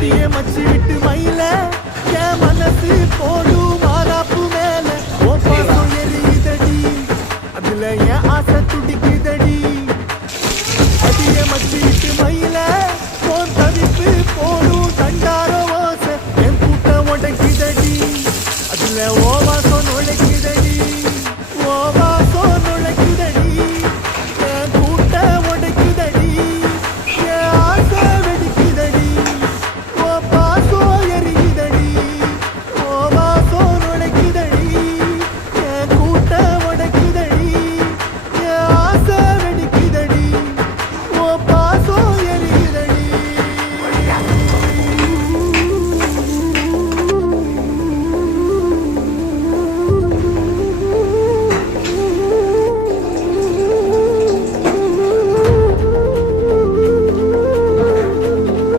அடியே மச்சி விட்டு மயில என் மனசு போடும் மாறாப்பு மேல ஓ பாசம் எரியுதடி அதுல என் ஆசை துடிக்குதடி அடியே மச்சி விட்டு மயில போன் தவிப்பு போடும் தண்டார ஓசை என் கூட்ட உடைக்குதடி அதுல ஓ